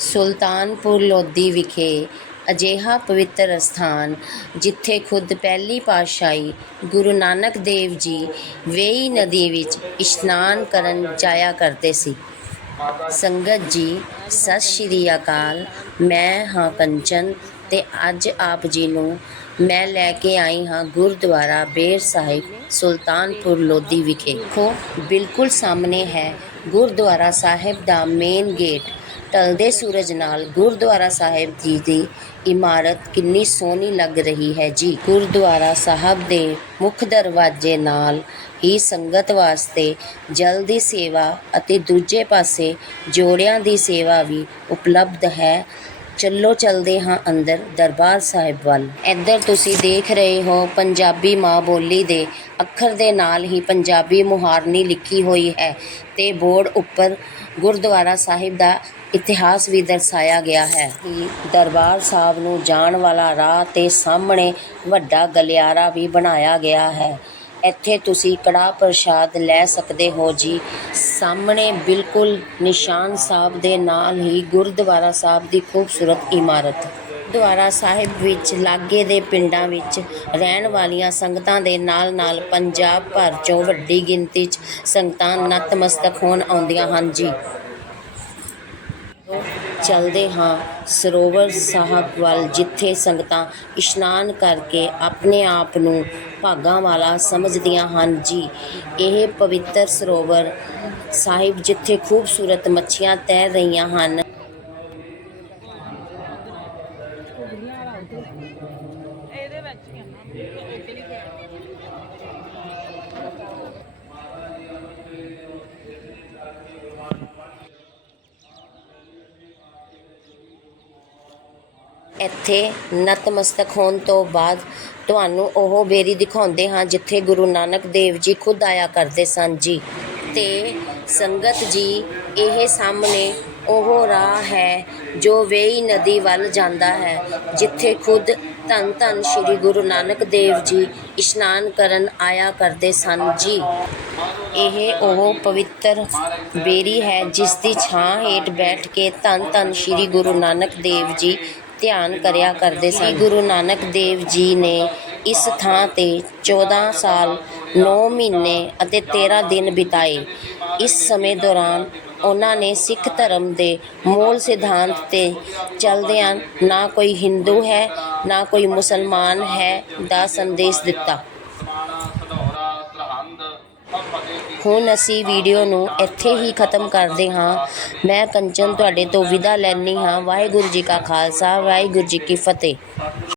ਸੁਲਤਾਨਪੁਰ ਲੋਧੀ ਵਿਖੇ ਅਜਿਹਾ ਪਵਿੱਤਰ ਅਸਥਾਨ, ਜਿੱਥੇ ਖੁਦ ਪਹਿਲੀ ਪਾਤਸ਼ਾਹੀ ਗੁਰੂ ਨਾਨਕ ਦੇਵ ਜੀ ਵੇਈ ਨਦੀ ਵਿੱਚ ਇਸ਼ਨਾਨ ਕਰਨ ਜਾਇਆ ਕਰਦੇ ਸੀ। ਸੰਗਤ ਜੀ, ਸਤਿ ਸ਼੍ਰੀ ਅਕਾਲ, ਮੈਂ ਹਾਂ ਕੰਚਨ ਤੇ ਅੱਜ ਆਪ ਜੀ ਨੂੰ ਮੈਂ ਲੈ ਕੇ ਆਈ ਹਾਂ ਗੁਰਦੁਆਰਾ ਬੇਰ ਸਾਹਿਬ, ਸੁਲਤਾਨਪੁਰ ਲੋਧੀ ਵਿਖੇ। ਖੋ ਬਿਲਕੁਲ ਸਾਹਮਣੇ ਹੈ ਗੁਰਦੁਆਰਾ ਸਾਹਿਬ ਦਾ ਮੇਨ ਗੇਟ ਢਲਦੇ ਸੂਰਜ ਨਾਲ ਗੁਰਦੁਆਰਾ ਸਾਹਿਬ ਜੀ ਦੀ ਇਮਾਰਤ ਕਿੰਨੀ ਸੋਹਣੀ ਲੱਗ ਰਹੀ ਹੈ ਜੀ। ਗੁਰਦੁਆਰਾ ਸਾਹਿਬ ਦੇ ਮੁੱਖ ਦਰਵਾਜ਼ੇ ਨਾਲ ਹੀ ਸੰਗਤ ਵਾਸਤੇ ਜਲ ਦੀ ਸੇਵਾ ਅਤੇ ਦੂਜੇ ਪਾਸੇ ਜੋੜਿਆਂ ਦੀ ਸੇਵਾ ਵੀ ਉਪਲਬਧ ਹੈ। ਚੱਲੋ ਚੱਲਦੇ ਹਾਂ ਅੰਦਰ ਦਰਬਾਰ ਸਾਹਿਬ ਵੱਲ। ਇੱਧਰ ਤੁਸੀਂ ਦੇਖ ਰਹੇ ਹੋ ਪੰਜਾਬੀ ਮਾਂ ਬੋਲੀ ਦੇ ਅੱਖਰ ਦੇ ਨਾਲ ਹੀ ਪੰਜਾਬੀ ਮੁਹਾਰਨੀ ਲਿਖੀ ਹੋਈ ਹੈ ਤੇ ਬੋਰਡ ਉੱਪਰ ਗੁਰਦੁਆਰਾ ਸਾਹਿਬ ਦਾ ਇਤਿਹਾਸ ਵੀ ਦਰਸਾਇਆ ਗਿਆ ਹੈ ਕਿ ਦਰਬਾਰ ਸਾਹਿਬ ਨੂੰ ਜਾਣ ਵਾਲਾ ਰਾਹ ਤੇ ਸਾਹਮਣੇ ਵੱਡਾ ਗਲਿਆਰਾ ਵੀ ਬਣਾਇਆ ਗਿਆ ਹੈ। ਇੱਥੇ ਤੁਸੀਂ ਕੜਾਹ ਪ੍ਰਸ਼ਾਦ ਲੈ ਸਕਦੇ ਹੋ ਜੀ। ਸਾਹਮਣੇ ਬਿਲਕੁਲ ਨਿਸ਼ਾਨ ਸਾਹਿਬ ਦੇ ਨਾਲ ਹੀ ਗੁਰਦੁਆਰਾ ਸਾਹਿਬ ਦੀ ਖੂਬਸੂਰਤ ਇਮਾਰਤ। ਗੁਰਦੁਆਰਾ ਸਾਹਿਬ ਵਿੱਚ, ਲਾਗੇ ਦੇ ਪਿੰਡਾਂ ਵਿੱਚ ਰਹਿਣ ਵਾਲੀਆਂ ਸੰਗਤਾਂ ਦੇ ਨਾਲ ਨਾਲ ਪੰਜਾਬ ਭਰ ਚੋਂ ਵੱਡੀ ਗਿਣਤੀ 'ਚ ਸੰਗਤਾਂ ਨਤਮਸਤਕ ਹੋਣ ਆਉਂਦੀਆਂ ਹਨ ਜੀ। ਚਲਦੇ ਹਾਂ ਸਰੋਵਰ ਸਾਹਿਬ ਵੱਲ, ਜਿੱਥੇ ਸੰਗਤਾਂ ਇਸ਼ਨਾਨ ਕਰਕੇ ਆਪਣੇ ਆਪ ਨੂੰ ਭਾਗਾਂ ਵਾਲਾ ਸਮਝਦੀਆਂ ਹਨ। ਜੀ, ਇਹ ਪਵਿੱਤਰ ਸਰੋਵਰ ਸਾਹਿਬ ਜਿੱਥੇ ਖੂਬਸੂਰਤ ਮੱਛੀਆਂ ਤੈਰ ਰਹੀਆਂ ਹਨ। ਇਹਦੇ ਵਿੱਚ ਇੱਥੇ ਨਤਮਸਤਕ ਹੋਣ ਤੋਂ ਬਾਅਦ ਤੁਹਾਨੂੰ ਉਹ ਬੇਰੀ ਦਿਖਾਉਂਦੇ ਹਾਂ ਜਿੱਥੇ ਗੁਰੂ ਨਾਨਕ ਦੇਵ ਜੀ ਖੁਦ ਆਇਆ ਕਰਦੇ ਸਨ ਜੀ। ਤੇ ਸੰਗਤ ਜੀ, ਇਹ ਸਾਹਮਣੇ ਉਹ ਰਾਹ ਹੈ ਜੋ ਵੇਈ ਨਦੀ ਵੱਲ ਜਾਂਦਾ ਹੈ, ਜਿੱਥੇ ਖੁਦ ਧੰਨ ਧੰਨ ਸ੍ਰੀ ਗੁਰੂ ਨਾਨਕ ਦੇਵ ਜੀ ਇਸ਼ਨਾਨ ਕਰਨ ਆਇਆ ਕਰਦੇ ਸਨ ਜੀ। ਇਹ ਉਹ ਪਵਿੱਤਰ ਬੇਰੀ ਹੈ ਜਿਸ ਦੀ ਛਾਂ ਹੇਠ ਬੈਠ ਕੇ ਧੰਨ ਧੰਨ ਸ੍ਰੀ ਗੁਰੂ ਨਾਨਕ ਦੇਵ ਜੀ ਧਿਆਨ ਕਰਿਆ ਕਰਦੇ ਸਨ। ਗੁਰੂ ਨਾਨਕ ਦੇਵ ਜੀ ਨੇ ਇਸ ਥਾਂ ਤੇ 14 ਸਾਲ 9 ਮਹੀਨੇ ਅਤੇ 13 ਦਿਨ ਬਿਤਾਏ। ਇਸ ਸਮੇਂ ਦੌਰਾਨ ਉਹਨਾਂ ਨੇ ਸਿੱਖ ਧਰਮ ਦੇ ਮੂਲ ਸਿਧਾਂਤ ਤੇ ਚੱਲਦਿਆਂ ਨਾ ਕੋਈ ਹਿੰਦੂ ਹੈ, ਨਾ ਕੋਈ ਮੁਸਲਮਾਨ ਹੈ ਦਾ ਸੰਦੇਸ਼ ਦਿੱਤਾ। ਹੁਣ ਅਸੀਂ ਵੀਡੀਓ ਨੂੰ ਇੱਥੇ ਹੀ ਖਤਮ ਕਰਦੇ ਹਾਂ। ਮੈਂ ਕੰਚਨ, ਤੁਹਾਡੇ ਤੋਂ ਵਿਦਾ ਲੈਂਦੀ ਹਾਂ। ਵਾਹਿਗੁਰੂ ਜੀ ਕਾ ਖਾਲਸਾ, ਵਾਹਿਗੁਰੂ ਜੀ ਕੀ ਫਤਿਹ।